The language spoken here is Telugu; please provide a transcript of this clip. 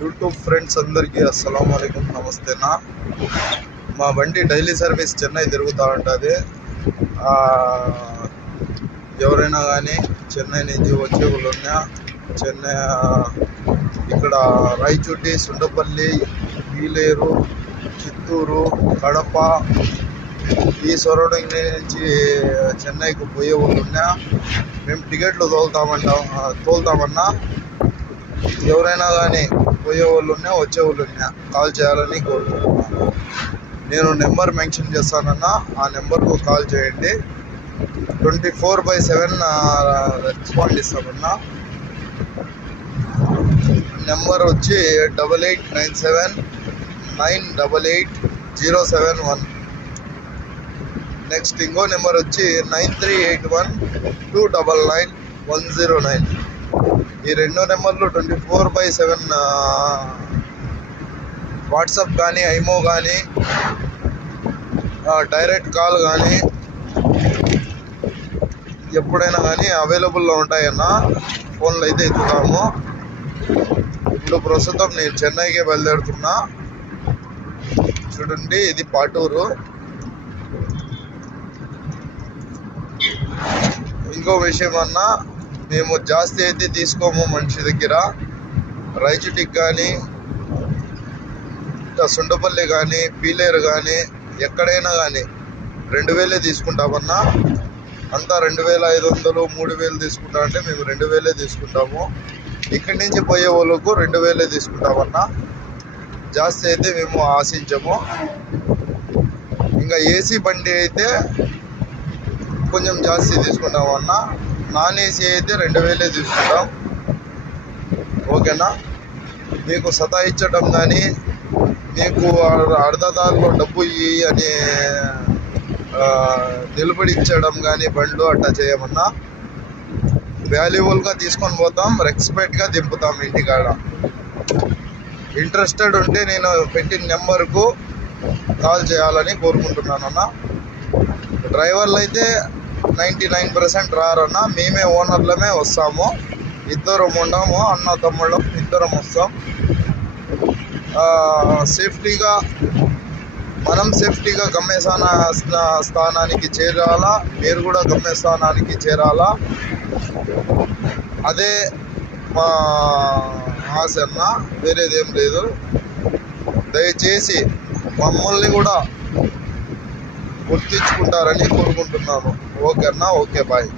యూట్యూబ్ ఫ్రెండ్స్ అందరికీ అస్సలాముఅలైకుం, నమస్తేనా. మా బండి డైలీ సర్వీస్ చెన్నై తిరుగుతూ ఉంటుంది. ఎవరైనా కానీ చెన్నై నుంచి వచ్చే వాళ్ళు ఉన్నా, చెన్నై ఇక్కడ రాయచోటి, సుండపల్లి, పీలేరు, చిత్తూరు, కడప ఈ సరౌండింగ్ నుంచి చెన్నైకి పోయే వాళ్ళు ఉన్నా మేము టికెట్లు తోలుతామన్నా ఎవరైనా కానీ పోయే వాళ్ళు ఉన్నా వచ్చే వాళ్ళు ఉన్నా కాల్ చేయాలని కోరుకుంటున్నాను. నేను నెంబర్ మెన్షన్ చేస్తానన్నా, ఆ నెంబర్కు కాల్ చేయండి. 24/7 రెస్పాండ్ ఇస్తామన్నా. నెంబర్ వచ్చి 8897988071. నెక్స్ట్ ఇంకో నెంబర్ వచ్చి 9381299109. ఈ రెండో నెంబర్లు 24/7 వాట్సాప్ కానీ, ఐమో కానీ, డైరెక్ట్ కాల్ కానీ ఎప్పుడైనా కానీ అవైలబుల్లో ఉంటాయన్న. ఫోన్లు అయితే ఎత్తుతాము. ఇప్పుడు ప్రస్తుతం నేను చెన్నైకే బయలుదేరుతున్నా. చూడండి, ఇది పాటూరు. ఇంకో విషయం అన్నా, మేము జాస్తి అయితే తీసుకోము మనిషి దగ్గర. రాయచోటికి కానీ, సుండపల్లి కానీ, పీలేరు కానీ ఎక్కడైనా కానీ 2000 తీసుకుంటామన్నా. అంతా 2500, 3000 తీసుకుంటా అంటే మేము 2000 తీసుకుంటాము. ఇక్కడి నుంచి పోయే వాళ్ళకు 2000 తీసుకుంటామన్నా. జాస్తి అయితే మేము ఆశించము. ఇంకా ఏసీ బండి అయితే కొంచెం జాస్తి తీసుకుంటామన్నా. నాన్ ఏసీ అయితే 2000 తీసుకుంటాం. ఓకేనా. మీకు సతాయించడం కానీ, మీకు అర్ధదారిలో డబ్బు ఇయ్యి అని నిలబడించడం కానీ బండ్లు అట్లా చేయమన్నా. వాల్యుబుల్గా తీసుకొని పోతాం, రెస్పెక్ట్గా దింపుతాం ఇంటికాడ. ఇంట్రెస్టెడ్ ఉంటే నేను పెట్టిన నెంబర్కు కాల్ చేయాలని కోరుకుంటున్నానన్నా. డ్రైవర్లు అయితే 99% రారన్నా. మేమే ఓనర్లమే వస్తాము. ఇద్దరం ఉండము, అన్న తమ్ముళ్ళం ఇద్దరం వస్తాం. సేఫ్టీగా మనం సేఫ్టీగా గమ్యస్థానానికి చేరాలా, మీరు కూడా గమ్యస్థానానికి చేరాలా. అదే మా ఆశ అన్న, వేరేదేం లేదు. దయచేసి మమ్మల్ని కూడా గుర్తించుకుంటారని కోరుకుంటున్నాను. ఓకే అన్న, ఓకే, బాయ్.